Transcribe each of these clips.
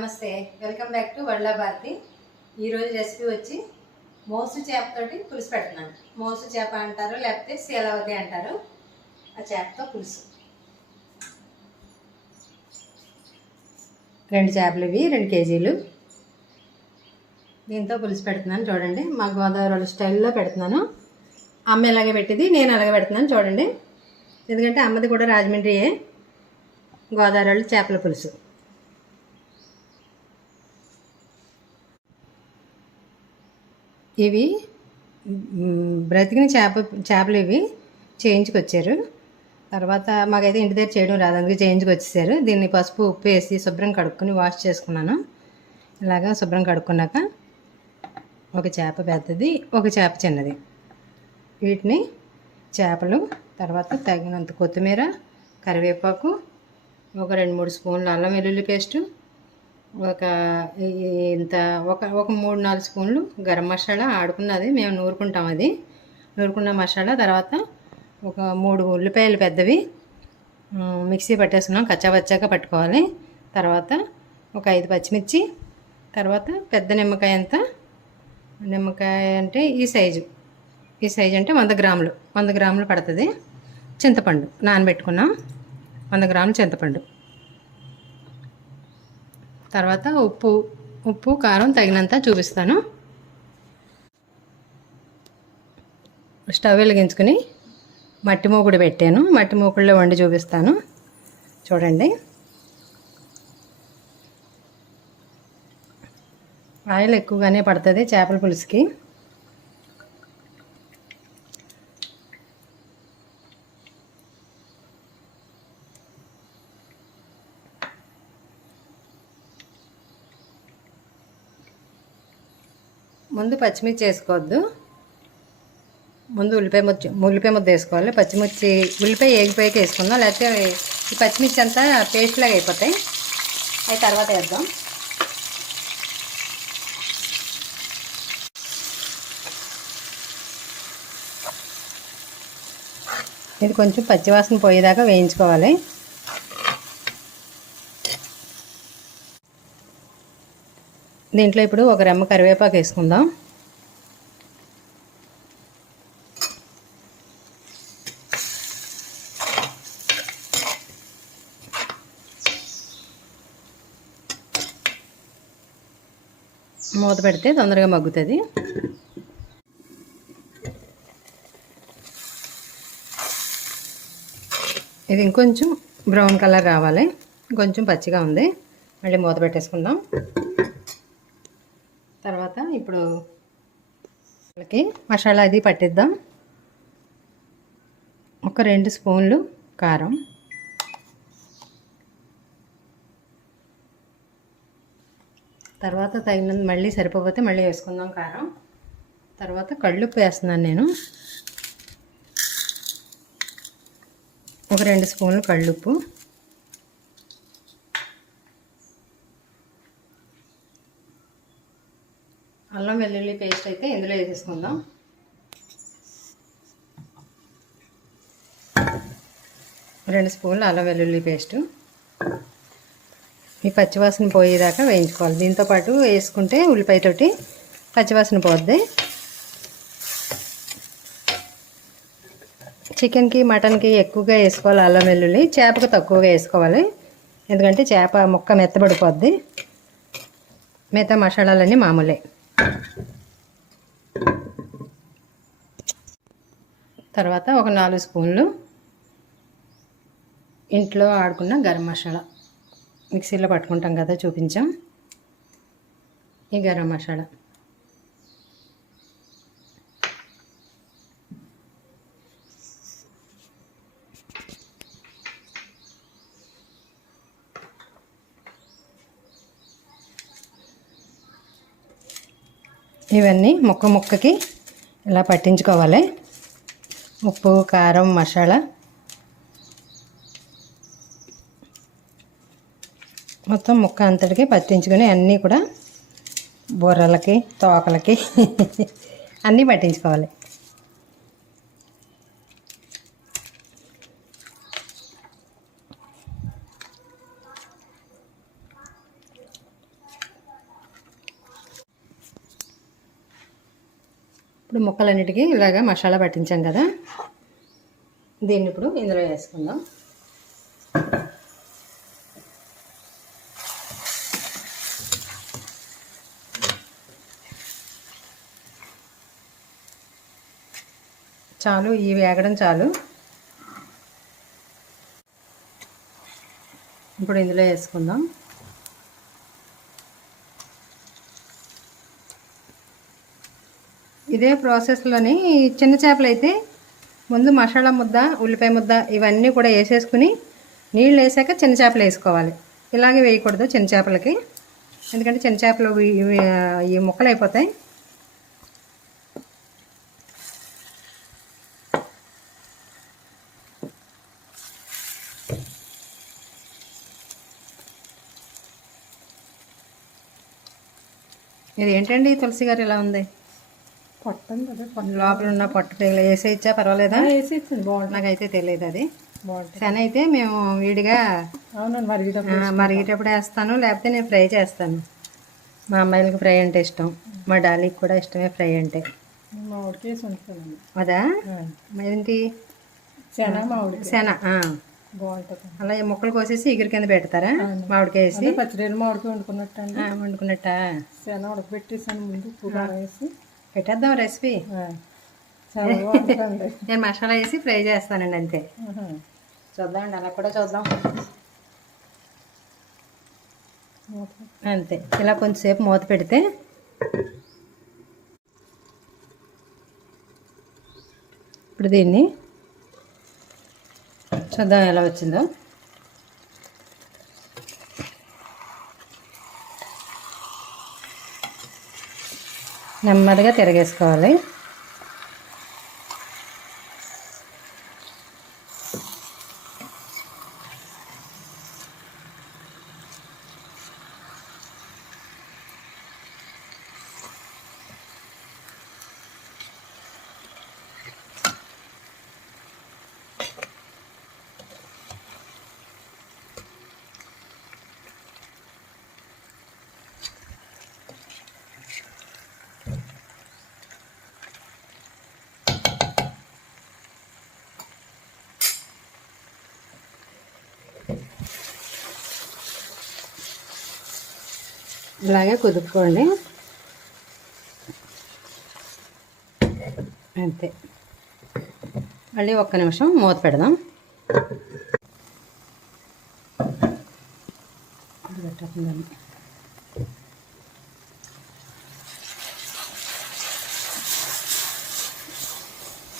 నమస్తే welcome back to Vadla Bharathi. ఈరోజు recipe వచ్చి మోసు చేపతోటి పులుసు పెడుతున్నాను. మోసు చేప అంటారు లేకపోతే శీలవతి అంటారు. ఆ చేపతో పులుసు. రెండు చేపలు ఇవి రెండు కేజీలు. దీంతో పులుసు పెడుతున్నాను చూడండి. మా గోదావరి వాళ్ళ స్టైల్లో పెడుతున్నాను. అమ్మ ఎలాగే పెట్టింది నేను అలాగే పెడుతున్నాను చూడండి. ఎందుకంటే అమ్మది కూడా రాజమండ్రియే గోదావరి వాళ్ళు చేపల పులుసు. ఇవి బ్రతికిన చేప చేపలు ఇవి చేయించుకొచ్చారు. తర్వాత మాకైతే ఇంటి దగ్గర చేయడం రాదు అందుకే చేయించుకొచ్చేసారు. దీన్ని పసుపు ఉప్పు వేసి శుభ్రం కడుక్కొని వాష్ చేసుకున్నాను. ఇలాగా శుభ్రం కడుక్కున్నాక ఒక చేప పెద్దది ఒక చేప చిన్నది. వీటిని చేపలు తర్వాత తగినంత కొత్తిమీర కరివేపాకు ఒక రెండు మూడు స్పూన్లు అల్లం వెల్లుల్లి పేస్టు ఒక ఇంత ఒక ఒక మూడు నాలుగు స్పూన్లు గరం మసాలా ఆడుకున్నది. మేము నూరుకుంటాం అది. నూరుకున్న మసాలా తర్వాత ఒక మూడు ఉల్లిపాయలు పెద్దవి మిక్సీ పట్టేసుకున్నాం. కచ్చాపచ్చాగా పట్టుకోవాలి. తర్వాత ఒక ఐదు పచ్చిమిర్చి తర్వాత పెద్ద నిమ్మకాయ అంత. నిమ్మకాయ అంటే ఈ సైజు. ఈ సైజు అంటే వంద గ్రాములు. వంద గ్రాములు పడుతుంది. చింతపండు నానబెట్టుకున్నాం. వంద గ్రాములు చింతపండు. తర్వాత ఉప్పు ఉప్పు కారం తగినంత చూపిస్తాను. స్టవ్ వెలిగించుకుని మట్టి మూకుడు పెట్టాను. మట్టి మూకుడులో వండి చూపిస్తాను. చూడండి. ఆయిల్ ఎక్కువగానే పడుతుంది చేపల పులుసుకి. ముందు పచ్చిమిర్చి వేసుకోవద్దు. ముందు ఉల్లిపాయ ముచ్చి ఉల్లిపాయ ముద్ద వేసుకోవాలి. పచ్చిమిర్చి ఉల్లిపాయ ఏగిపోయాక వేసుకుందాం. లేకపోతే ఈ పచ్చిమిర్చి అంతా పేస్ట్లాగా అయిపోతాయి. అవి తర్వాత వేద్దాం. ఇది కొంచెం పచ్చివాసన పోయేదాకా వేయించుకోవాలి. దీంట్లో ఇప్పుడు ఒక రెమ్మ కరివేపాకు వేసుకుందాం. మూత పెడితే తొందరగా మగ్గుతుంది. ఇది ఇంకొంచెం బ్రౌన్ కలర్ రావాలి. కొంచెం పచ్చిగా ఉంది. మళ్ళీ మూత పెట్టేసుకుందాం తర్వాత ఇప్పుడు వాళ్ళకి మసాలా అది పట్టిద్దాం. ఒక రెండు స్పూన్లు కారం. తర్వాత తగినంత మళ్ళీ సరిపోతే మళ్ళీ వేసుకుందాం కారం. తర్వాత కళ్ళుప్పు వేస్తున్నాను నేను. ఒక రెండు స్పూన్లు కళ్ళుప్పు. అల్లం వెల్లుల్లి పేస్ట్ అయితే ఇందులో వేసేసుకుందాం. రెండు స్పూన్లు అల్లం వెల్లుల్లి పేస్టు. ఈ పచ్చివాసన పోయేదాకా వేయించుకోవాలి. దీంతో పాటు వేసుకుంటే ఉల్లిపాయతోటి పచ్చివాసన పోద్ది. చికెన్కి మటన్కి ఎక్కువగా వేసుకోవాలి అల్లం వెల్లుల్లి. చేపకు తక్కువగా వేసుకోవాలి. ఎందుకంటే చేప ముక్క మెత్తబడిపోద్ది. మిగతా మసాలాలన్నీ మామూలే. తర్వాత ఒక నాలుగు స్పూన్లు ఇంట్లో ఆడుకున్న గరం మసాలా. మిక్సీలో పట్టుకుంటాం కదా చూపించాం. ఈ గరం మసాలా. ఇవన్నీ ముక్క ముక్కకి ఇలా పట్టించుకోవాలి. ఉప్పు కారం మసాలా. మొత్తం ముక్క అంతటికి పట్టించుకొని అన్నీ కూడా బుర్రలకి తోకలకి అన్నీ పట్టించుకోవాలి. ముక్కలన్నిటికీ ఇలాగ మసాలా పట్టించాం కదా. దీన్ని ఇప్పుడు ఇందులో వేసుకుందాం. చాలు ఇవి వేగడం చాలు. ఇప్పుడు ఇందులో వేసుకుందాం. ఇదే ప్రాసెస్లోని చిన్న చేపలు అయితే ముందు మసాలా ముద్ద ఉల్లిపాయ ముద్ద ఇవన్నీ కూడా వేసేసుకుని నీళ్ళు వేసాక చిన్న చేపలు వేసుకోవాలి. ఇలాగే వేయకూడదు చిన్న చేపలకి. ఎందుకంటే చిన్న చేపలు ఇవి- ఈ ముక్కలు అయిపోతాయి. ఇది ఏంటండి తులసి గారు ఇలా ఉంది? పట్టండి అదే లోపల ఉన్న పొట్ట పేగలు వేసేయచ్చా పర్వాలేదా? వేసి ఇచ్చింది బాగుంటుంది. నాకైతే తెలియదు అది. బాగుంటుంది. శన అయితే మేము విడిగా అవునండి మరిగేటప్పుడు వేస్తాను లేకపోతే నేను ఫ్రై చేస్తాను. మా అమ్మాయిలకి ఫ్రై అంటే ఇష్టం మా డాలీకి కూడా ఇష్టమే ఫ్రై అంటే. మామిడికి వేసి అదా? ఏంటి? శనా మామిడికి శన. బాగుంటుంది. అలా ఈ ముక్కలు కోసేసి ఎగురు కింద పెడతారా? మామిడికాయ వేసి? పచ్చిరేలు మామిడికి వండుకున్నట్టు వండుకున్నట్ట? శన ఉడకబెట్టేసాను ముందు ఉప్పు కారం వేసి. పెట్టేద్దాం రెసిపీ. నేను మసాలా వేసి ఫ్రై చేస్తానండి అంతే. చూద్దామండి అలా కూడా చూద్దాం. అంతే. ఇలా కొంచెంసేపు మూత పెడితే ఇప్పుడు దీన్ని చూద్దాం ఎలా వచ్చిందో. నెమ్మదిగా తిరగేసుకోవాలి. ఇలాగే కుదుపుకోండి. అంతే. మళ్ళీ ఒక్క నిమిషం మూత పెడదాం. పెట్టండి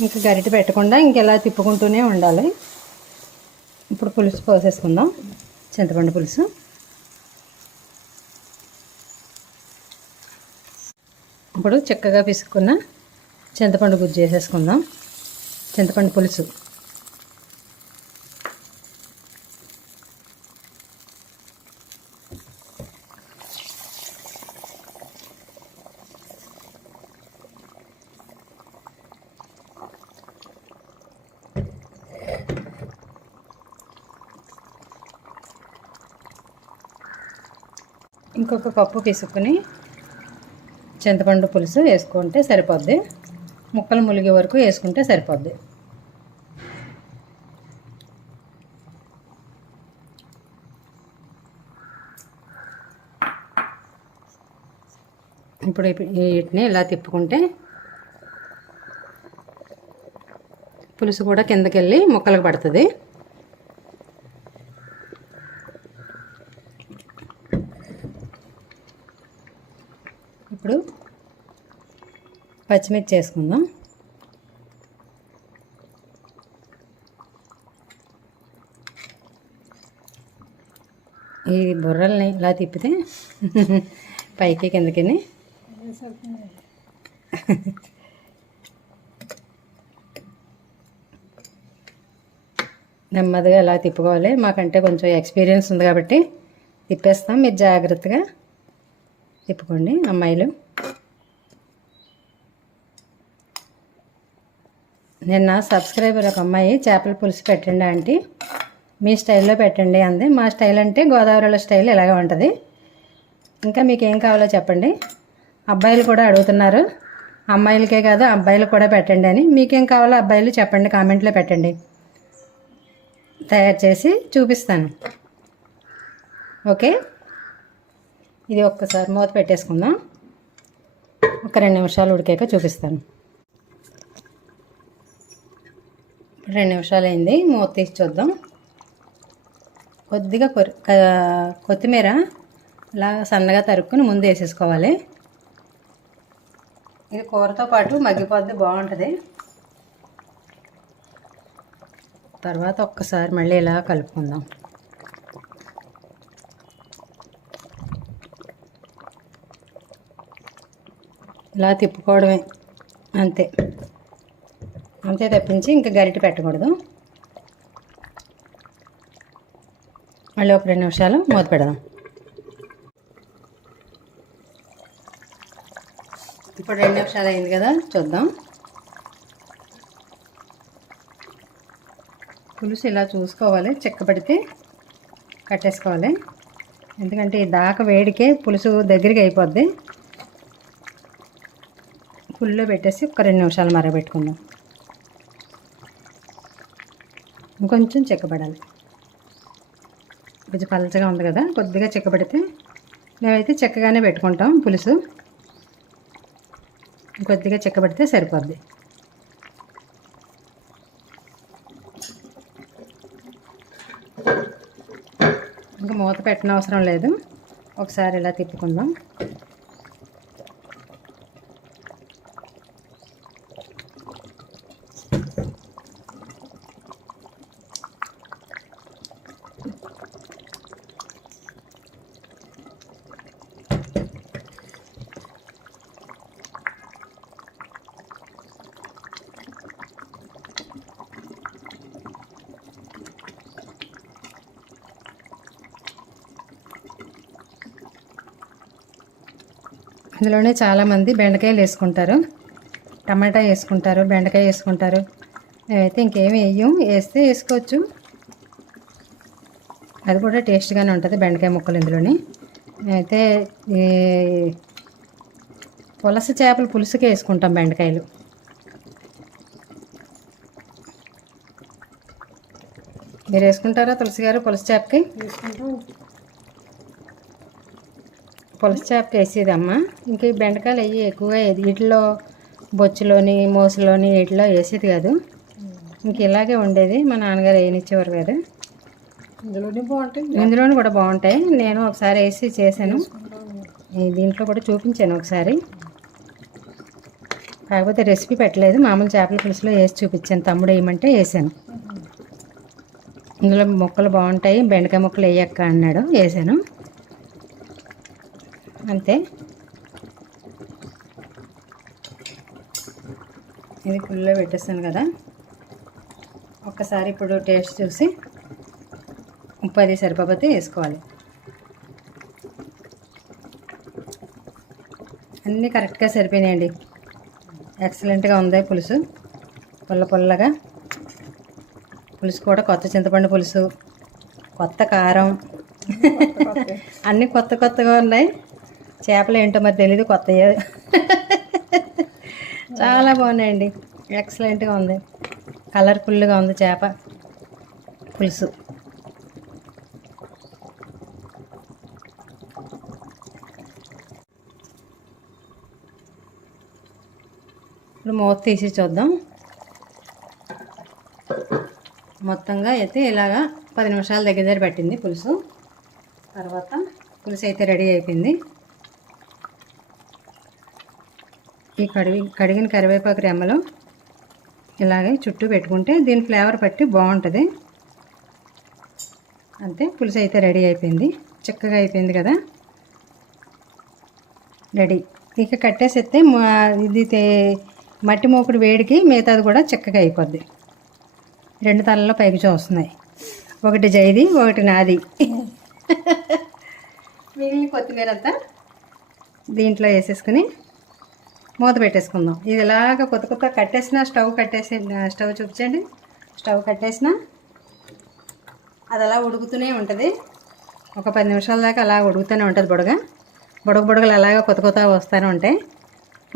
ఇంకా గరిటె పెట్టకుండా ఇంకెలా తిప్పుకుంటూనే ఉండాలి. ఇప్పుడు పులుసు పోసేసుకుందాం. చింతపండు పులుసు. ఇప్పుడు చక్కగా పిసుక్కున్న చింతపండు గుజ్జు చేసేసుకుందాం చింతపండు పులుసు. ఇంకొక కప్పు పిసుక్కుని చింతపండు పులుసు వేసుకుంటే సరిపోద్ది. ముక్కలు ములిగే వరకు వేసుకుంటే సరిపోద్ది. ఇప్పుడు వీటిని ఇలా తిప్పుకుంటే పులుసు కూడా కిందకి వెళ్ళి ముక్కలకు పడుతుంది ఇప్పుడు పచ్చిమిర్చి వేసుకుందాం. ఈ బుర్రల్ని ఇలా తిప్పితే పైకి కిందకి నెమ్మదిగా ఇలా తిప్పుకోవాలి. మాకంటే కొంచెం ఎక్స్పీరియన్స్ ఉంది కాబట్టి తిప్పేస్తాం. మీరు జాగ్రత్తగా తిప్పుకోండి అమ్మాయిలు. నిన్న సబ్స్క్రైబర్ ఒక అమ్మాయి చేపల పులుసు పెట్టండి ఆంటీ. మీ స్టైల్లో పెట్టండి అంది. మా స్టైల్ అంటే గోదావరిలో స్టైల్ ఇలాగే ఉంటుంది. ఇంకా మీకు ఏం కావాలో చెప్పండి. అబ్బాయిలు కూడా అడుగుతున్నారు. అమ్మాయిలకే కాదు అబ్బాయిలు కూడా పెట్టండి అని. మీకేం కావాలో అబ్బాయిలు చెప్పండి కామెంట్లో పెట్టండి. తయారు చేసి చూపిస్తాను. ఓకే? ఇది ఒక్కసారి మూత పెట్టేసుకుందాం. ఒక రెండు నిమిషాలు ఉడికాక చూపిస్తాను. రెండు నిమిషాలు అయింది మూత తీసి చూద్దాం. కొద్దిగా కొత్తిమీర ఇలా సన్నగా తరుక్కుని ముందు వేసేసుకోవాలి. ఇది కూరతో పాటు మగ్గిపోద్ది బాగుంటుంది. తర్వాత ఒక్కసారి మళ్ళీ ఇలా కలుపుకుందాం. ఇలా తిప్పుకోవడమే అంతే. అంతే తప్పించి ఇంకా గరిటె పెట్టకూడదు. మళ్ళీ ఒక రెండు నిమిషాలు మూత పెడదాం. ఇప్పుడు రెండు నిమిషాలు అయింది కదా చూద్దాం. పులుసు ఇలా చూసుకోవాలి చెక్కబడితే కట్టేసుకోవాలి. ఎందుకంటే ఈ దాక వేడికే పులుసు దగ్గరికి అయిపోద్ది. పుల్లో పెట్టేసి ఒక రెండు నిమిషాలు మరగబెట్టుకుందాం. ఇంకొంచెం చెక్కబడాలి. కొంచెం పలచగా ఉంది కదా కొద్దిగా చెక్కబడితే మేమైతే చెక్కగానే పెట్టుకుంటాం పులుసు. కొద్దిగా చెక్కబడితే సరిపోద్ది. ఇంకా మూత పెట్టిన అవసరం లేదు. ఒకసారి ఇలా తిప్పుకుందాం. అందులోనే చాలామంది బెండకాయలు వేసుకుంటారు. టమాటా వేసుకుంటారు బెండకాయ వేసుకుంటారు. మేమైతే ఇంకేమి వేయం వేస్తే వేసుకోవచ్చు. అది కూడా టేస్ట్గానే ఉంటుంది బెండకాయ ముక్కలు ఇందులోని. అయితే ఈ పులస చేపల పులుసుకే వేసుకుంటాం బెండకాయలు. మీరు వేసుకుంటారా తులసి గారు పులస చేపకి? వేసుకుంటాం. పులస చేపకి వేసేది అమ్మ ఇంక ఈ బెండకాయలు అవి ఎక్కువగా వీటిలో బొచ్చులోని మోసలోని వీటిలో వేసేది కాదు. ఇంక ఇలాగే ఉండేది మా నాన్నగారు వేయనిచ్చేవారు కాదు. ఇందులోనే బాగుంటాయి ఇందులోని కూడా బాగుంటాయి. నేను ఒకసారి వేసి చేశాను. దీంట్లో కూడా చూపించాను ఒకసారి. కాకపోతే రెసిపీ పెట్టలేదు. మామూలు చేపల పులుసులో వేసి చూపించాను. తమ్ముడు వేయమంటే వేసాను ఇందులో మొక్కలు బాగుంటాయి. బెండకాయ మొక్కలు వేయక్క అన్నాడు. వేసాను అంతే. ఇది ఫుల్లో పెట్టేస్తాను కదా. ఒక్కసారి ఇప్పుడు టేస్ట్ చూసి ఉప్పు అది సరిపోతే వేసుకోవాలి. అన్నీ కరెక్ట్గా సరిపోయినాయండి. ఎక్సలెంట్గా ఉంది పులుసు. పుల్ల పుల్లగా. పులుసు కూడా కొత్త చింతపండు పులుసు కొత్త కారం. అన్నీ కొత్త కొత్తగా ఉన్నాయి. చేపలు ఏంటో మరి తెలీదు కొత్త చాలా బాగున్నాయండి. ఎక్సలెంట్గా ఉంది. కలర్ఫుల్గా ఉంది చేప. పులుసు. ఇప్పుడు మూత తీసి చూద్దాం. మొత్తంగా అయితే ఇలాగా పది నిమిషాల దగ్గర దగ్గర పట్టింది పులుసు. తర్వాత పులుసు అయితే రెడీ అయిపోయింది. ఈ కడిగి కడిగిన కరివేపాకు రెమ్మలు ఇలాగే చుట్టూ పెట్టుకుంటే దీని ఫ్లేవర్ పట్టి బాగుంటుంది. అంతే పులుసు అయితే రెడీ అయిపోయింది. చక్కగా అయిపోయింది కదా? రెడీ. ఇక కట్టేసేస్తే ఇది మట్టి మూకుడు వేడికి మిగతాది కూడా చక్కగా అయిపోద్ది. రెండు తలలో పైకి చూస్తున్నాయి. ఒకటి జైది ఒకటి నాది. మిగిలిన కొత్తిమీర అంతా దీంట్లో వేసేసుకుని మూత పెట్టేసుకుందాం. ఇది ఇలాగ కొత్త కొత్త కట్టేసిన స్టవ్ కట్టేసి స్టవ్ చూపించండి. స్టవ్ కట్టేసిన అది అలా ఉడుకుతూనే ఉంటుంది. ఒక పది నిమిషాల దాకా అలా ఉడుకుతూనే ఉంటుంది బుడగ. బుడగ బుడగలు అలాగా కొత్త కొత్త వస్తూనే ఉంటాయి.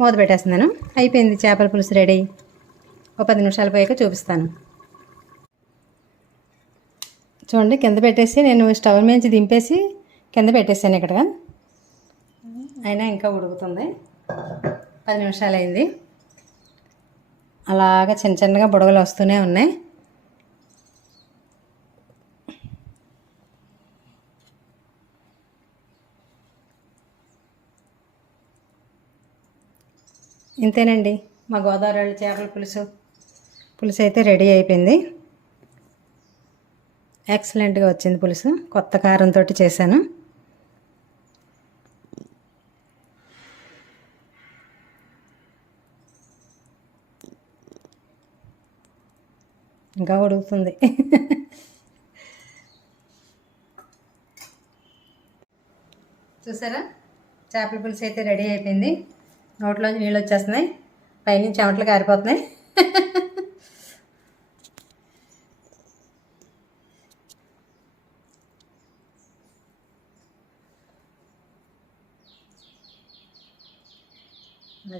మూత పెట్టేస్తున్నాను. అయిపోయింది చేపల పులుసు రెడీ. ఒక పది నిమిషాలు పోయాక చూపిస్తాను. చూడండి కింద పెట్టేసి నేను స్టవ్ మీద దింపేసి కింద పెట్టేసాను ఇక్కడ అయినా ఇంకా ఉడుకుతుంది. పది నిమిషాలు అయింది అలాగా చిన్న చిన్నగా బుడగలు వస్తూనే ఉన్నాయి. ఇంతేనండి మా గోదావరి చేపల పులుసు. పులుసు అయితే రెడీ అయిపోయింది. ఎక్సలెంట్గా వచ్చింది పులుసు. కొత్త కారంతో చేశాను. ఇంకా ఉడుకుతుంది చూసారా? చేపల పులుసు అయితే రెడీ అయిపోయింది. నోట్లో నీళ్ళు వచ్చేస్తున్నాయి. పైనుంచి చెమటలు కారిపోతున్నాయి.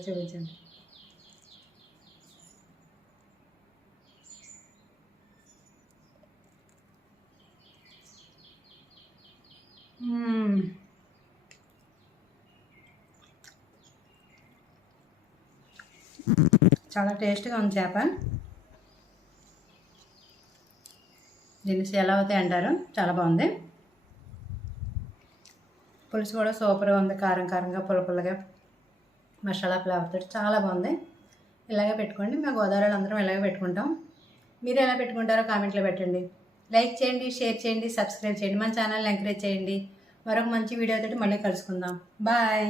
చూపించండి. చాలా టేస్ట్గా ఉంది చేప. దీన్ని ఎలా అవుతాయి అంటారు? చాలా బాగుంది. పులుసు కూడా సూపర్గా ఉంది. కారం కారంగా పుల్ల పుల్లగా మసాలా ఫ్లేవర్తో చాలా బాగుంది. ఇలాగే పెట్టుకోండి. మేము గోదావరిలో అందరం ఇలాగే పెట్టుకుంటాం. మీరు ఎలా పెట్టుకుంటారో కామెంట్లో పెట్టండి. లైక్ చేయండి షేర్ చేయండి సబ్స్క్రైబ్ చేయండి. మన ఛానల్ని ఎంకరేజ్ చేయండి. మరొక మంచి వీడియోతో మళ్ళీ కలుసుకుందాం. బాయ్.